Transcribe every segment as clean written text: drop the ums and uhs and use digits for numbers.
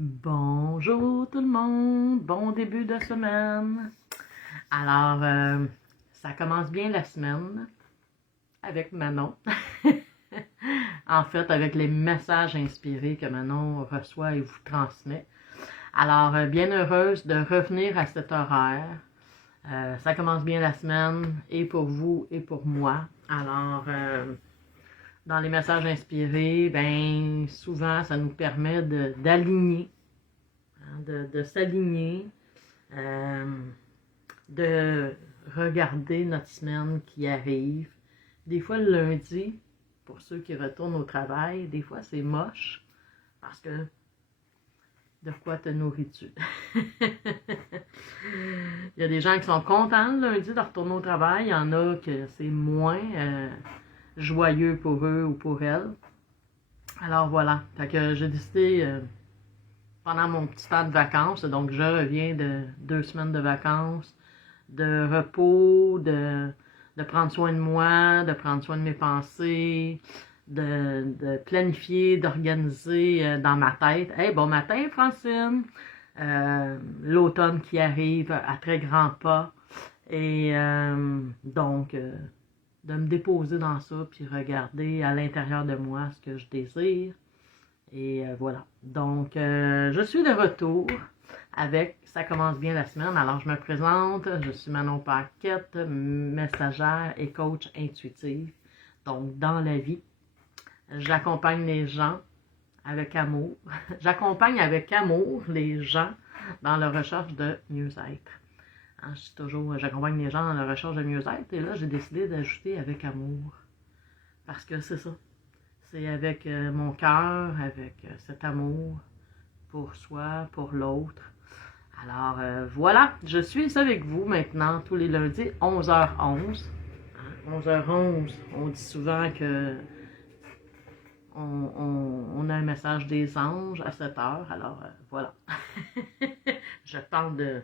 Bonjour tout le monde, bon début de semaine. Alors, ça commence bien la semaine avec Manon. En fait, avec les messages inspirés que Manon reçoit et vous transmet. Alors, bien heureuse de revenir à cet horaire. Ça commence bien la semaine, et pour vous et pour moi. Alors, dans les messages inspirés, ben souvent, ça nous permet d'aligner, de s'aligner, de regarder notre semaine qui arrive. Des fois, le lundi, pour ceux qui retournent au travail, des fois, c'est moche parce que de quoi te nourris-tu? Il y a des gens qui sont contents le lundi de retourner au travail. Il y en a que c'est moins joyeux pour eux ou pour elles. Alors voilà. Fait que j'ai décidé pendant mon petit temps de vacances, donc je reviens de 2 semaines de vacances, de repos, de prendre soin de moi, de prendre soin de mes pensées, de planifier, d'organiser dans ma tête. Hey, bon matin, Francine! L'automne qui arrive à très grands pas. Et donc, de me déposer dans ça, puis regarder à l'intérieur de moi ce que je désire. Et voilà. Donc, je suis de retour avec Ça commence bien la semaine. Alors, je me présente. Je suis Manon Paquette, messagère et coach intuitive. Donc, dans la vie, j'accompagne les gens avec amour. J'accompagne avec amour les gens dans leur recherche de mieux-être. Hein, j'accompagne les gens dans leur recherche de mieux-être. Et là, j'ai décidé d'ajouter avec amour. Parce que c'est ça. C'est avec mon cœur, avec cet amour pour soi, pour l'autre. Alors voilà, je suis avec vous maintenant tous les lundis, 11h11. 11h11, on dit souvent que on a un message des anges à 7h. Alors voilà. Je parle de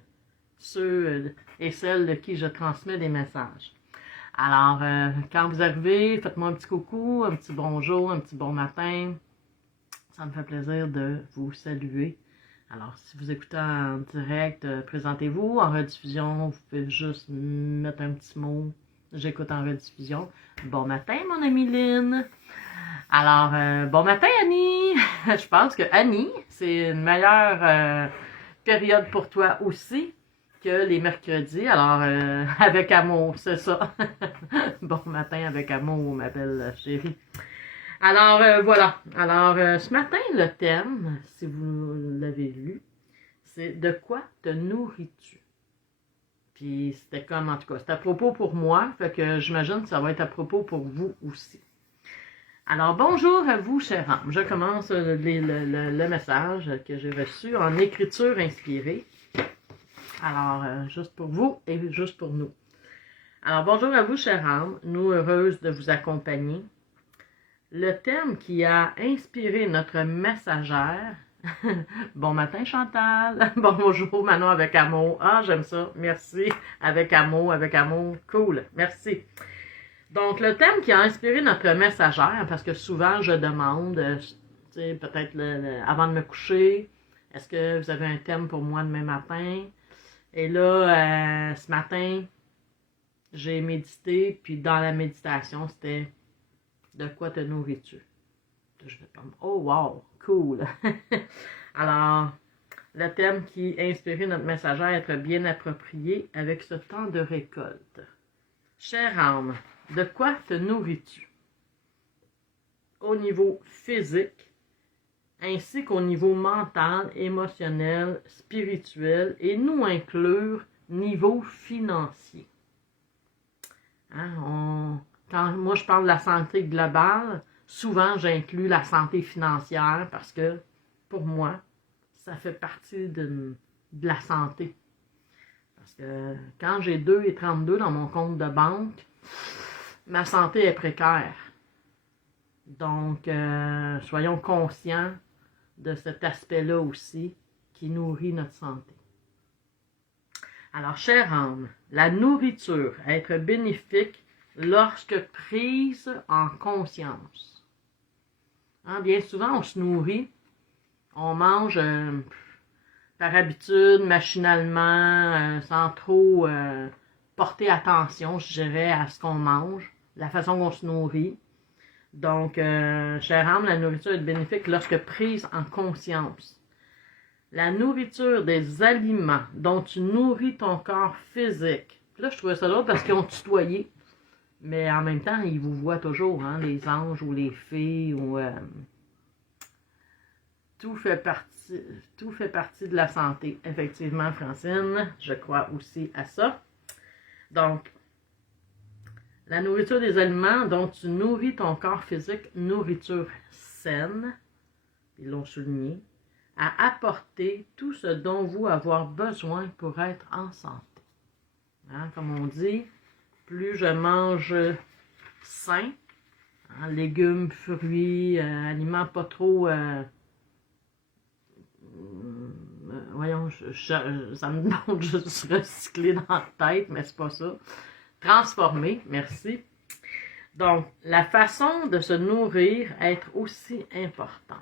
ceux et celles de qui je transmets des messages. Alors, quand vous arrivez, faites-moi un petit coucou, un petit bonjour, un petit bon matin. Ça me fait plaisir de vous saluer. Alors, si vous écoutez en direct, présentez-vous. En rediffusion, vous pouvez juste mettre un petit mot. J'écoute en rediffusion. Bon matin, mon amie Lynn. Alors, bon matin, Annie. Je pense que Annie, c'est une meilleure période pour toi aussi que les mercredis. Alors, avec amour, c'est ça. Bon matin avec amour, ma belle chérie. Alors, voilà. Alors, ce matin, le thème, si vous l'avez lu, c'est de quoi te nourris-tu? Puis, c'était comme, en tout cas, c'est à propos pour moi, fait que j'imagine que ça va être à propos pour vous aussi. Alors, bonjour à vous, chère âme. Je commence le message que j'ai reçu en écriture inspirée. Alors, juste pour vous et juste pour nous. Alors, bonjour à vous, chère âme. Nous, heureuses de vous accompagner. Le thème qui a inspiré notre messagère. Bon matin, Chantal. Bonjour, Manon avec amour. Ah, j'aime ça. Merci. Avec amour, avec amour. Cool. Merci. Donc, le thème qui a inspiré notre messagère, parce que souvent, je demande, peut-être avant de me coucher, est-ce que vous avez un thème pour moi demain matin? Et là, ce matin, j'ai médité, puis dans la méditation, c'était de quoi te nourris-tu? Je vais comme, oh wow, cool! Alors, le thème qui a inspiré notre messagère est être bien approprié avec ce temps de récolte. Chère âme, de quoi te nourris-tu? Au niveau physique, ainsi qu'au niveau mental, émotionnel, spirituel, et nous inclure niveau financier. Hein, quand moi je parle de la santé globale, souvent j'inclus la santé financière parce que pour moi, ça fait partie de la santé. Parce que quand j'ai 2,32 dans mon compte de banque, ma santé est précaire. Donc, soyons conscients de cet aspect-là aussi qui nourrit notre santé. Alors, chère âme, la nourriture, être bénéfique lorsque prise en conscience. Hein, bien souvent, on se nourrit On mange par habitude, machinalement, sans trop porter attention, je dirais, à ce qu'on mange, la façon qu'on se nourrit. Donc, chère âme, la nourriture est bénéfique lorsque prise en conscience. La nourriture des aliments dont tu nourris ton corps physique. Là, je trouvais ça drôle parce qu'ils ont tutoyé. Mais en même temps, ils vous voient toujours, hein, les anges ou les fées. Ou, tout fait partie de la santé. Effectivement, Francine, je crois aussi à ça. Donc, la nourriture des aliments dont tu nourris ton corps physique, nourriture saine, ils l'ont souligné, à apporter tout ce dont vous avoir besoin pour être en santé. Hein, comme on dit, plus je mange sain, hein, légumes, fruits, aliments pas trop... voyons, ça me demande juste recycler dans la tête, mais c'est pas ça. Transformer, merci. Donc, la façon de se nourrir est aussi importante.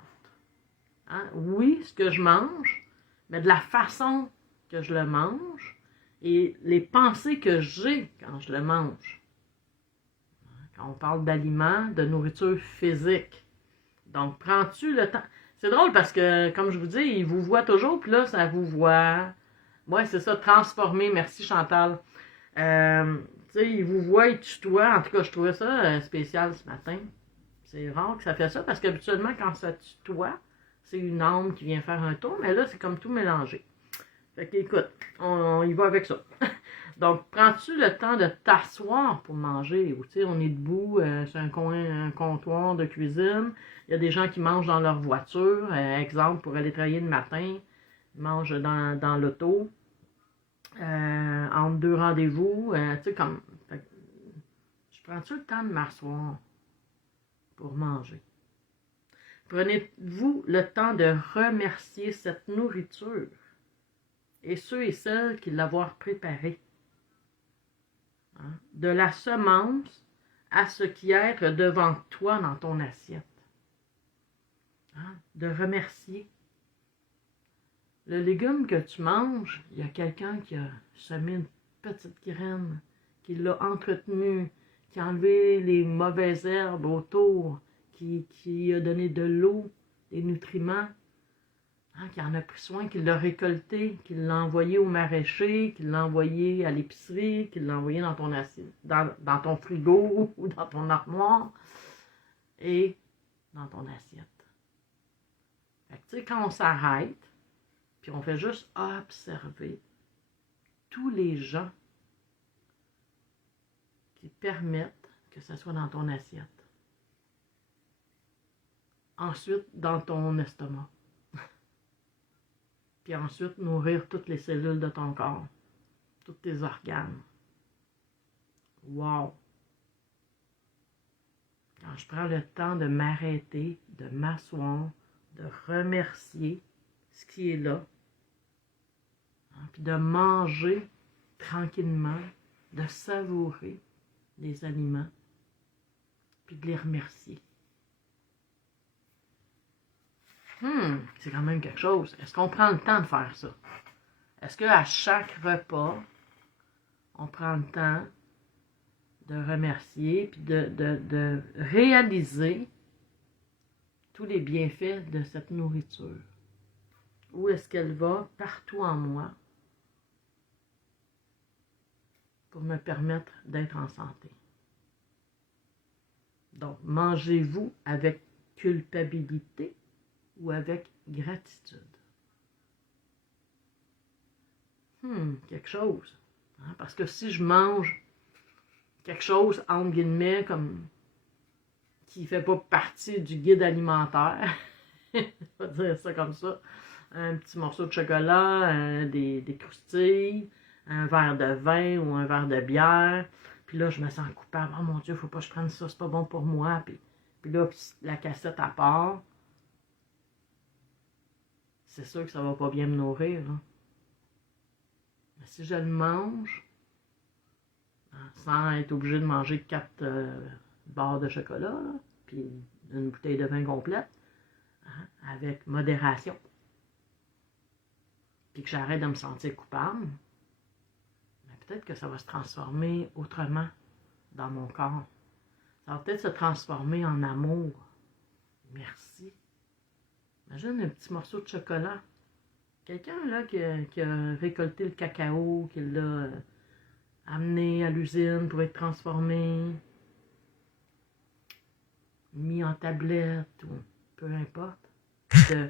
Hein? Oui, ce que je mange, mais de la façon que je le mange et les pensées que j'ai quand je le mange. Quand on parle d'aliments, de nourriture physique. Donc, prends-tu le temps? C'est drôle parce que, comme je vous dis, ils vous voient toujours, puis là, ça vous voit. Ouais, c'est ça, transformer. Merci, Chantal. Tu sais, ils vous voient, ils tutoient. En tout cas, je trouvais ça spécial ce matin. C'est rare que ça fait ça, parce qu'habituellement, quand ça tutoie, c'est une âme qui vient faire un tour, mais là, c'est comme tout mélangé. Fait qu'écoute, on y va avec ça. Donc, prends-tu le temps de t'asseoir pour manger? Ou tu sais, on est debout, c'est un comptoir de cuisine. Il y a des gens qui mangent dans leur voiture. Exemple, pour aller travailler le matin, ils mangent dans l'auto. Entre deux rendez-vous. Tu sais, comme... je prends-tu le temps de m'asseoir pour manger? Prenez-vous le temps de remercier cette nourriture et ceux et celles qui l'ont préparée? Hein? De la semence à ce qui est devant toi dans ton assiette. Hein? De remercier. Le légume que tu manges, il y a quelqu'un qui a semé une petite graine, qui l'a entretenu, qui a enlevé les mauvaises herbes autour, qui a donné de l'eau, des nutriments, hein, qui en a pris soin, qui l'a récolté, qui l'a envoyé au maraîcher, qui l'a envoyé à l'épicerie, qui l'a envoyé dans ton assiette, dans ton frigo ou dans ton armoire et dans ton assiette. Fait que, tu sais, quand on s'arrête, puis on fait juste observer tous les gens qui permettent que ce soit dans ton assiette. Ensuite, dans ton estomac. Puis ensuite, nourrir toutes les cellules de ton corps, tous tes organes. Wow! Quand je prends le temps de m'arrêter, de m'asseoir, de remercier ce qui est là, hein, puis de manger tranquillement, de savourer les aliments, puis de les remercier. C'est quand même quelque chose. Est-ce qu'on prend le temps de faire ça? Est-ce qu'à chaque repas, on prend le temps de remercier puis de réaliser tous les bienfaits de cette nourriture? Où est-ce qu'elle va partout en moi pour me permettre d'être en santé? Donc, mangez-vous avec culpabilité ou avec gratitude? Quelque chose. Hein? Parce que si je mange quelque chose, entre guillemets, comme qui ne fait pas partie du guide alimentaire, on va dire ça comme ça, un petit morceau de chocolat, des croustilles, un verre de vin ou un verre de bière, puis là, je me sens coupable. Oh mon Dieu, faut pas que je prenne ça, c'est pas bon pour moi. Puis là, la cassette à part, c'est sûr que ça va pas bien me nourrir. Là. Mais si je le mange, sans être obligé de manger 4 barres de chocolat, là, puis une bouteille de vin complète, hein, avec modération, puis que j'arrête de me sentir coupable, mais peut-être que ça va se transformer autrement dans mon corps. Ça va peut-être se transformer en amour. Merci. Imagine un petit morceau de chocolat. Quelqu'un là qui a récolté le cacao, qui l'a amené à l'usine pour être transformé, mis en tablette ou peu importe. De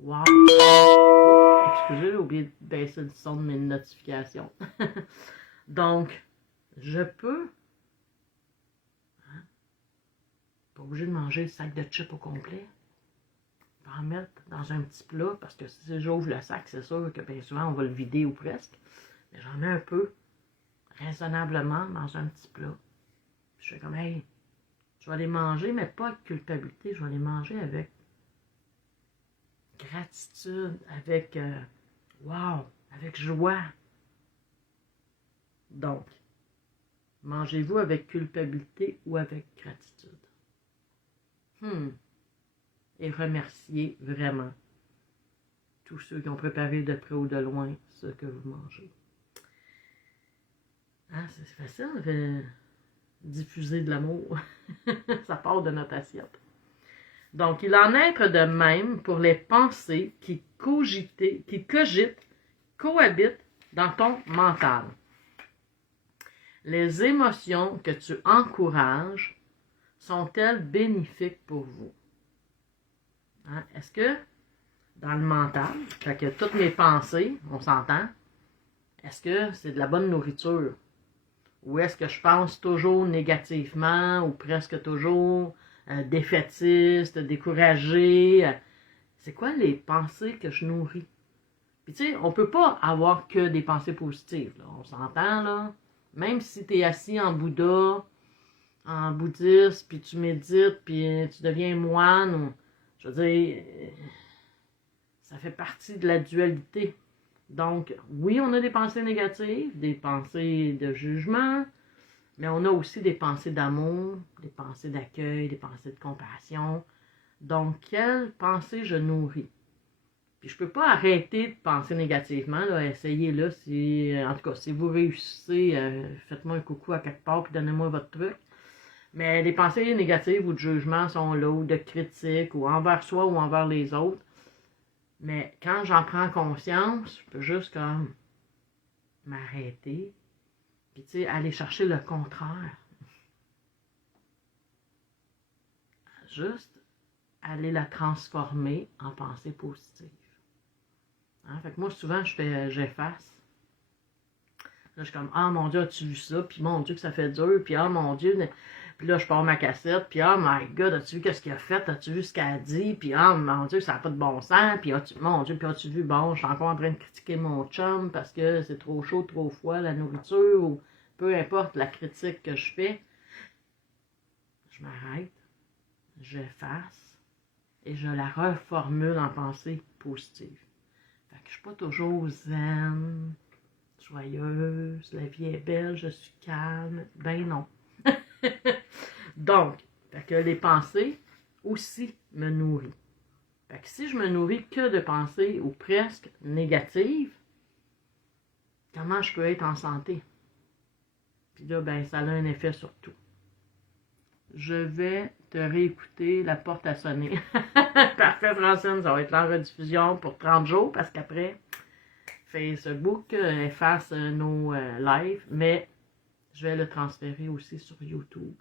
wow! Oh, excusez, j'ai oublié de baisser le son de mes notifications. Donc, je peux, hein, pas obligé de manger le sac de chips au complet. Je vais en mettre dans un petit plat, parce que si j'ouvre le sac, c'est sûr que bien souvent on va le vider ou presque. Mais j'en mets un peu, raisonnablement, dans un petit plat. Puis je fais comme, hey, je vais les manger, mais pas avec culpabilité, je vais les manger avec gratitude, avec wow, avec joie. Donc, mangez-vous avec culpabilité ou avec gratitude? Et remerciez vraiment tous ceux qui ont préparé de près ou de loin ce que vous mangez. Ah, c'est facile de diffuser de l'amour. Ça part de notre assiette. Donc, il en est de même pour les pensées qui cogitent, cohabitent dans ton mental. Les émotions que tu encourages sont-elles bénéfiques pour vous? Hein? Est-ce que dans le mental, fait que toutes mes pensées, on s'entend, est-ce que c'est de la bonne nourriture? Ou est-ce que je pense toujours négativement ou presque toujours défaitiste, découragé? C'est quoi les pensées que je nourris? Puis tu sais, on peut pas avoir que des pensées positives, là. On s'entend, là. Même si tu es assis en Bouddha, en bouddhiste, puis tu médites, puis tu deviens moine, ou, je veux dire, ça fait partie de la dualité. Donc, oui, on a des pensées négatives, des pensées de jugement, mais on a aussi des pensées d'amour, des pensées d'accueil, des pensées de compassion. Donc, quelles pensées je nourris? Puis je peux pas arrêter de penser négativement, là, essayez-le. En tout cas, si vous réussissez, faites-moi un coucou à quelque part, puis donnez-moi votre truc. Mais les pensées négatives ou de jugement sont là, ou de critique, ou envers soi ou envers les autres. Mais quand j'en prends conscience, je peux juste comme m'arrêter, puis tu sais, aller chercher le contraire. Juste aller la transformer en pensée positive. Hein? Fait que moi, souvent, j'efface. Là, je suis comme, ah mon Dieu, as-tu vu ça? Puis mon Dieu, que ça fait dur. Puis ah mon Dieu. Puis là, je pars ma cassette. Puis oh my God, as-tu vu qu'est-ce qu'il a fait? As-tu vu ce qu'elle a dit? Puis ah mon Dieu, ça n'a pas de bon sens. Puis mon Dieu, puis as-tu vu? Bon, je suis encore en train de critiquer mon chum parce que c'est trop chaud, trop froid, la nourriture, ou peu importe la critique que je fais. Je m'arrête, j'efface et je la reformule en pensée positive. Fait que je suis pas toujours zen, joyeuse, la vie est belle, je suis calme. Ben non. Donc, fait que les pensées aussi me nourrissent. Fait que si je me nourris que de pensées ou presque négatives, comment je peux être en santé? Puis là, ben, ça a un effet sur tout. Je vais te réécouter, la porte à sonner. Parfait, Francine, ça va être en rediffusion pour 30 jours parce qu'après, Facebook efface nos lives, mais je vais le transférer aussi sur YouTube.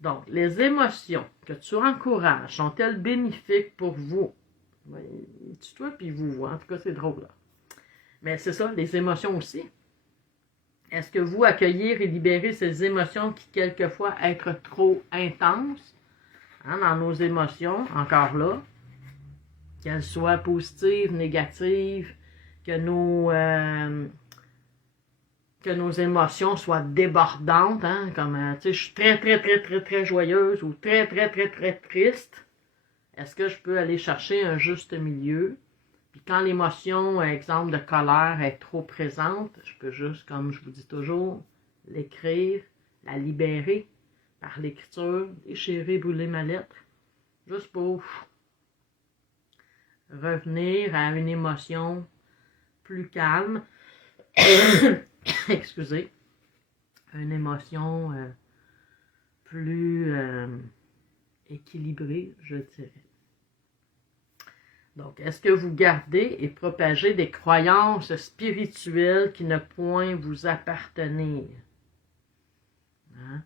Donc, les émotions que tu encourages sont-elles bénéfiques pour vous? Tu-toi puis vous, en tout cas, c'est drôle. Là. Mais c'est ça, les émotions aussi. Est-ce que vous accueillir et libérer ces émotions qui, quelquefois, être trop intenses dans nos émotions, encore là, qu'elles soient positives, négatives, que nos émotions soient débordantes, hein, comme, tu sais, je suis très, très, très, très, très joyeuse ou très, très, très, très triste. Est-ce que je peux aller chercher un juste milieu? Puis quand l'émotion, exemple de colère, est trop présente, je peux juste, comme je vous dis toujours, l'écrire, la libérer par l'écriture, déchirer, brûler ma lettre, juste pour revenir à une émotion plus calme. Excusez. Une émotion plus équilibrée, je dirais. Donc, est-ce que vous gardez et propagez des croyances spirituelles qui ne point vous appartenir? Hein?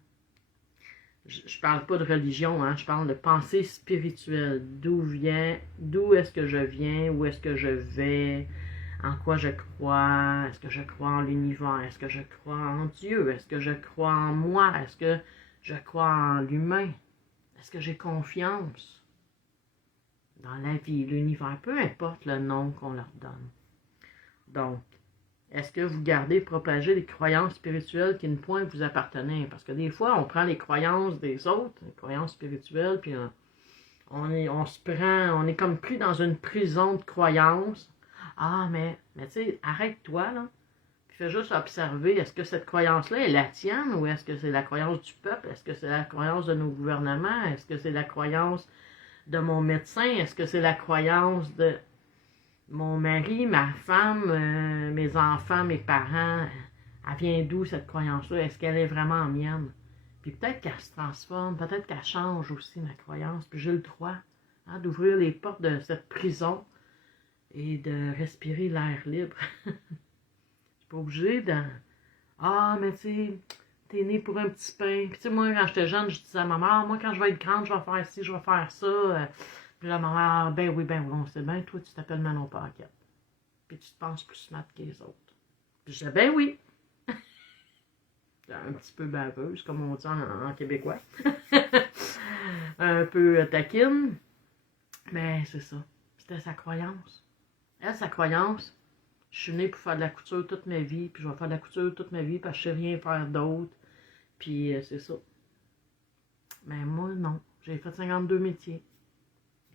Je ne parle pas de religion, hein, je parle de pensée spirituelle. D'où est-ce que je viens, où est-ce que je vais, en quoi je crois, est-ce que je crois en l'univers, est-ce que je crois en Dieu, est-ce que je crois en moi, est-ce que je crois en l'humain, est-ce que j'ai confiance dans la vie, l'univers, peu importe le nom qu'on leur donne. Donc, est-ce que vous gardez, propagez des croyances spirituelles qui ne point vous appartenaient? Parce que des fois, on prend les croyances des autres, les croyances spirituelles, puis on est comme pris dans une prison de croyances. Ah, mais tu sais, arrête-toi, là. Puis fais juste observer, est-ce que cette croyance-là est la tienne ou est-ce que c'est la croyance du peuple? Est-ce que c'est la croyance de nos gouvernements? Est-ce que c'est la croyance de mon médecin? Est-ce que c'est la croyance de mon mari, ma femme, mes enfants, mes parents? Elle vient d'où cette croyance-là? Est-ce qu'elle est vraiment mienne? Puis peut-être qu'elle se transforme, peut-être qu'elle change aussi ma croyance. Puis j'ai le droit d'ouvrir les portes de cette prison et de respirer l'air libre. Je suis pas obligée de... Ah, mais tu sais, t'es né pour un petit pain. Puis tu sais, moi, quand j'étais jeune, je disais à ma mère, moi, quand je vais être grande, je vais faire ci, je vais faire ça. Puis là, ma mère, ben oui, on sait bien, toi, tu t'appelles Manon Paquette. Puis tu te penses plus smart que les autres. Puis je disais, ben oui. Un petit peu baveuse, comme on dit en québécois. Un peu taquine. Mais c'est ça. C'était sa croyance. Elle, sa croyance, je suis née pour faire de la couture toute ma vie, puis je vais faire de la couture toute ma vie parce que je sais rien faire d'autre. Puis c'est ça. Mais moi, non. J'ai fait 52 métiers.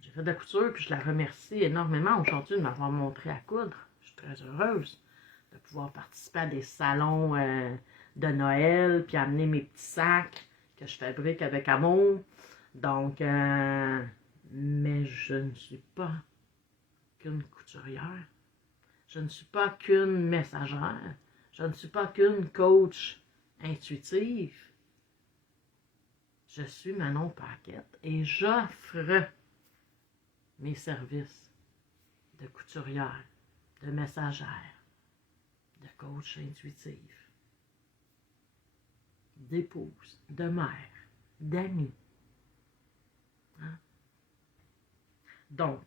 J'ai fait de la couture, puis je la remercie énormément aujourd'hui de m'avoir montré à coudre. Je suis très heureuse de pouvoir participer à des salons de Noël, puis amener mes petits sacs que je fabrique avec amour. Donc, mais je ne suis pas qu'une couturière. Je ne suis pas qu'une messagère. Je ne suis pas qu'une coach intuitive. Je suis Manon Paquette et j'offre mes services de couturière, de messagère, de coach intuitive, d'épouse, de mère, d'amie. Hein? Donc,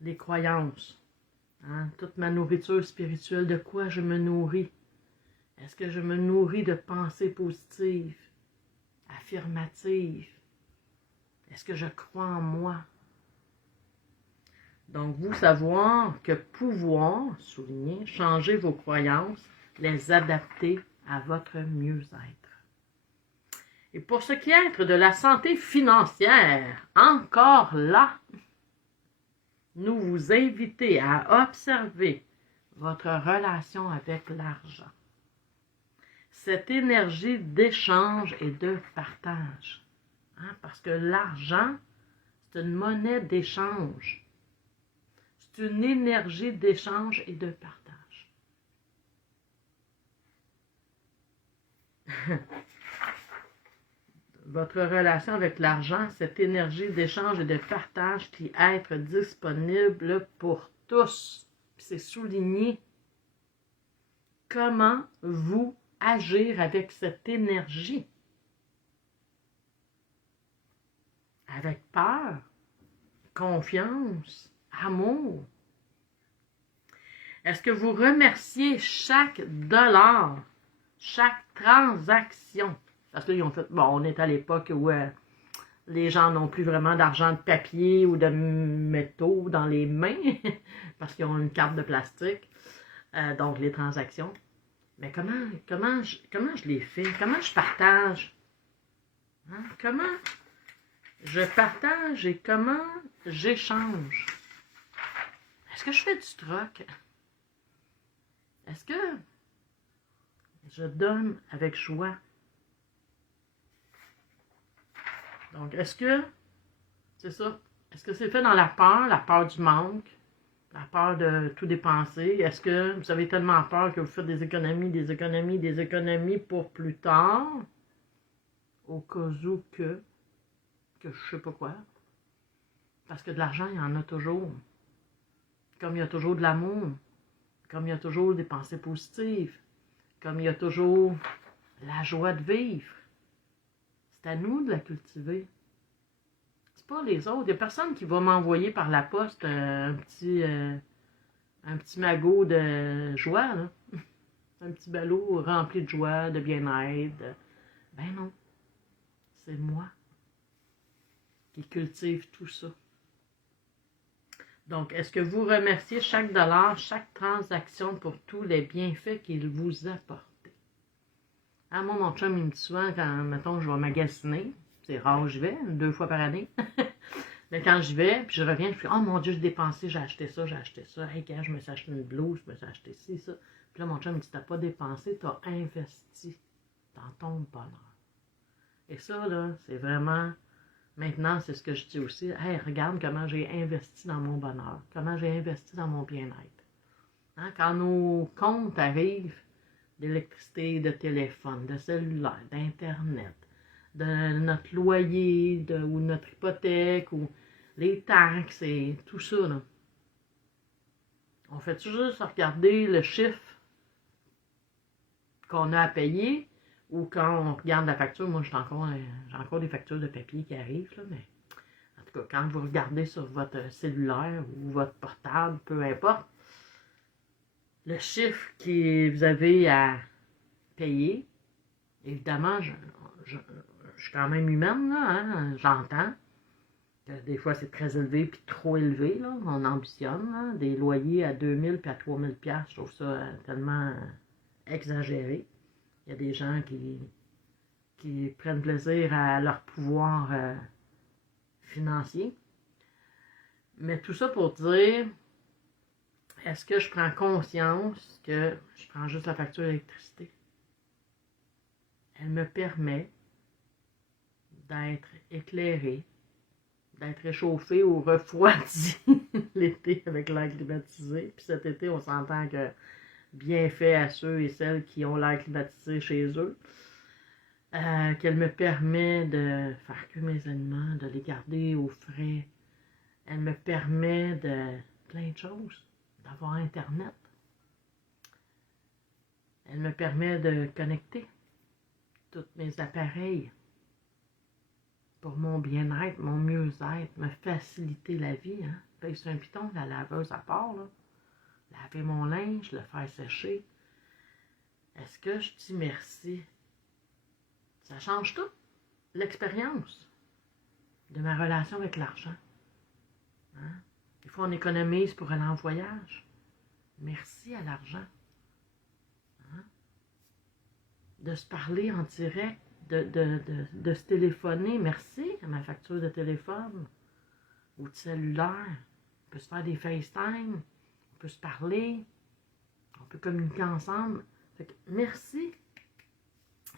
les croyances, hein? Toute ma nourriture spirituelle, de quoi je me nourris? Est-ce que je me nourris de pensées positives, affirmatives? Est-ce que je crois en moi? Donc, vous savoir que pouvoir, souligner, changer vos croyances, les adapter à votre mieux-être. Et pour ce qui est de la santé financière, encore là, nous vous invitons à observer votre relation avec l'argent. Cette énergie d'échange et de partage. Hein, parce que l'argent, c'est une monnaie d'échange. C'est une énergie d'échange et de partage. Votre relation avec l'argent, cette énergie d'échange et de partage qui est disponible pour tous. C'est souligné. Comment vous agir avec cette énergie? Avec peur, confiance, amour. Est-ce que vous remerciez chaque dollar, chaque transaction? Parce que là, ils ont fait, bon, on est à l'époque où les gens n'ont plus vraiment d'argent de papier ou de métaux dans les mains, parce qu'ils ont une carte de plastique, donc les transactions. Mais comment je les fais? Comment je partage? Hein? Comment je partage et comment j'échange? Est-ce que je fais du troc? Est-ce que je donne avec joie? Donc, est-ce que, c'est ça, Est-ce que c'est fait dans la peur du manque, la peur de tout dépenser? Est-ce que vous avez tellement peur que vous faites des économies, des économies, des économies pour plus tard, au cas où que je sais pas quoi? Parce que de l'argent, il y en a toujours. Comme il y a toujours de l'amour, comme il y a toujours des pensées positives, comme il y a toujours la joie de vivre. C'est à nous de la cultiver. C'est pas les autres. Il n'y a personne qui va m'envoyer par la poste un petit magot de joie, là. Un petit ballot rempli de joie, de bien-être. Ben non. C'est moi qui cultive tout ça. Donc, est-ce que vous remerciez chaque dollar, chaque transaction pour tous les bienfaits qu'il vous apporte? Ah, moi, mon chum, il me dit souvent, quand, mettons, je vais magasiner, c'est rare, j'y vais, 2 fois par année. Mais quand j'y vais, puis je reviens, je fais, oh mon Dieu, j'ai dépensé, j'ai acheté ça, j'ai acheté ça. Hey, quand je me suis acheté une blouse, je me suis acheté ci, ça. Puis là, mon chum me dit, t'as pas dépensé, t'as investi dans ton bonheur. Et ça, là, c'est vraiment, maintenant, c'est ce que je dis aussi. Hey, regarde comment j'ai investi dans mon bonheur, comment j'ai investi dans mon bien-être. Hein, quand nos comptes arrivent, d'électricité, de téléphone, de cellulaire, d'Internet, de notre loyer, ou notre hypothèque, ou les taxes et tout ça, là. On fait juste regarder le chiffre qu'on a à payer, ou quand on regarde la facture, moi j'ai encore des factures de papier qui arrivent, là, mais en tout cas, quand vous regardez sur votre cellulaire ou votre portable, peu importe, le chiffre que vous avez à payer, évidemment, je suis quand même humaine, là, hein, j'entends que des fois c'est très élevé puis trop élevé, là, on ambitionne, là, des loyers à 2000 puis à 3000 $, je trouve ça tellement exagéré. Il y a des gens qui prennent plaisir à leur pouvoir financier. Mais tout ça pour dire, est-ce que je prends conscience que je prends juste la facture d'électricité? Elle me permet d'être éclairé, d'être réchauffé ou refroidi l'été avec l'air climatisé. Puis cet été, on s'entend que bien fait à ceux et celles qui ont l'air climatisé chez eux. Qu'elle me permet de faire cuire mes aliments, de les garder au frais. Elle me permet de plein de choses, d'avoir Internet. Elle me permet de connecter tous mes appareils pour mon bien-être, mon mieux-être, me faciliter la vie. Hein? Paye sur un piton, la laveuse à part, là. Laver mon linge, le faire sécher. Est-ce que je dis merci? Ça change tout. L'expérience de ma relation avec l'argent. Hein? Des fois, on économise pour aller en voyage. Merci à l'argent. Hein? De se parler en direct, de se téléphoner. Merci à ma facture de téléphone ou de cellulaire. On peut se faire des FaceTime. On peut se parler. On peut communiquer ensemble. Fait que merci.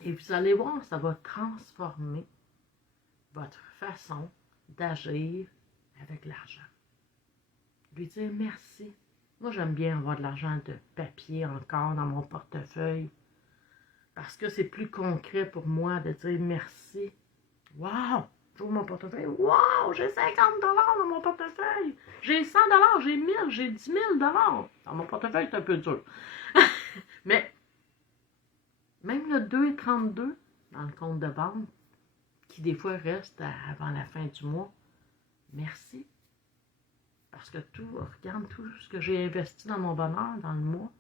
Et vous allez voir, ça va transformer votre façon d'agir avec l'argent. Lui dire merci. Moi, j'aime bien avoir de l'argent de papier encore dans mon portefeuille parce que c'est plus concret pour moi de dire merci. Wow! J'ouvre mon portefeuille. Wow! J'ai 50 $ dans mon portefeuille. J'ai 100 $, j'ai 1000, j'ai 10 000 $. Dans mon portefeuille, c'est un peu dur. Mais même le 2,32 dans le compte de banque, qui des fois reste avant la fin du mois, merci. Parce que regarde tout ce que j'ai investi dans mon bonheur dans le mois.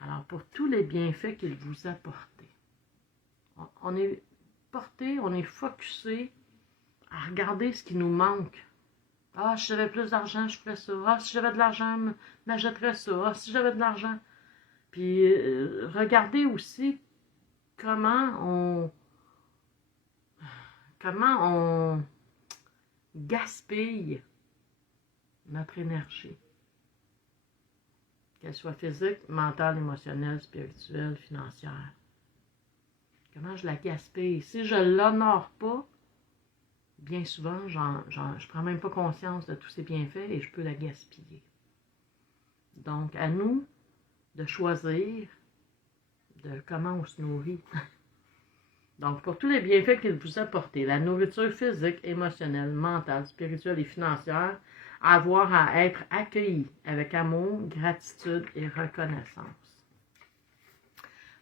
Alors, pour tous les bienfaits qu'il vous a portés, on est porté, on est focusé à regarder ce qui nous manque. Ah, si j'avais plus d'argent, je ferais ça. Ah, si j'avais de l'argent, je m'achèterais ça. Ah, si j'avais de l'argent. Puis, regardez aussi comment on gaspille notre énergie. Qu'elle soit physique, mentale, émotionnelle, spirituelle, financière. Comment je la gaspille. Si je ne l'honore pas, bien souvent, je prends même pas conscience de tous ces bienfaits et je peux la gaspiller. Donc, à nous de choisir de comment on se nourrit. Donc, pour tous les bienfaits qu'il vous a apportés, la nourriture physique, émotionnelle, mentale, spirituelle et financière, avoir à être accueilli avec amour, gratitude et reconnaissance.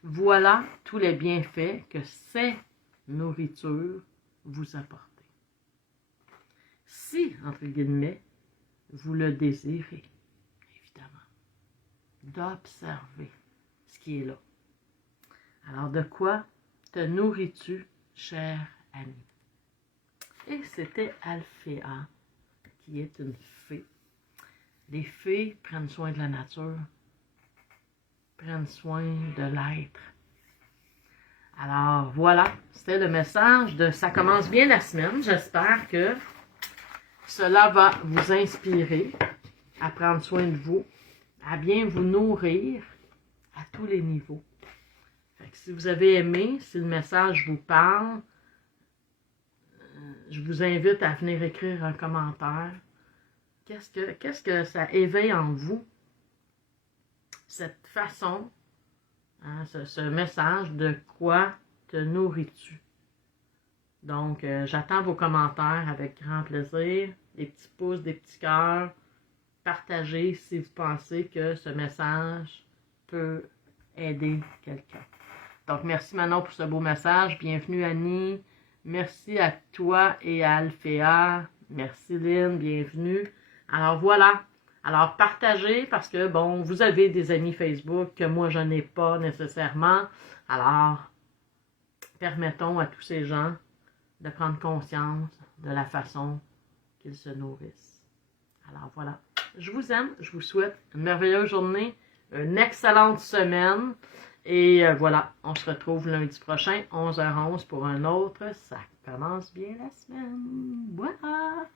Voilà tous les bienfaits que ces nourritures vous apportent. Si, entre guillemets, vous le désirez, évidemment, d'observer ce qui est là. Alors, de quoi te nourris-tu, cher ami? Et c'était Alphéa, qui est une fée. Les fées prennent soin de la nature, prennent soin de l'être. Alors, voilà, c'était le message de « Ça commence bien la semaine ». J'espère que cela va vous inspirer à prendre soin de vous, à bien vous nourrir à tous les niveaux. Fait que si vous avez aimé, si le message vous parle, je vous invite à venir écrire un commentaire. Qu'est-ce que ça éveille en vous, cette façon, hein, ce message de quoi te nourris-tu? Donc, j'attends vos commentaires avec grand plaisir. Des petits pouces, des petits cœurs. Partagez si vous pensez que ce message peut aider quelqu'un. Donc, merci Manon pour ce beau message. Bienvenue Annie. Merci à toi et à Alphéa. Merci Lynn, bienvenue. Alors voilà. Alors partagez parce que, bon, vous avez des amis Facebook que moi je n'ai pas nécessairement. Alors, permettons à tous ces gens de prendre conscience de la façon qu'ils se nourrissent. Alors voilà. Je vous aime. Je vous souhaite une merveilleuse journée, une excellente semaine. Et voilà, on se retrouve lundi prochain, 11h11 pour un autre. Ça commence bien la semaine. Voilà!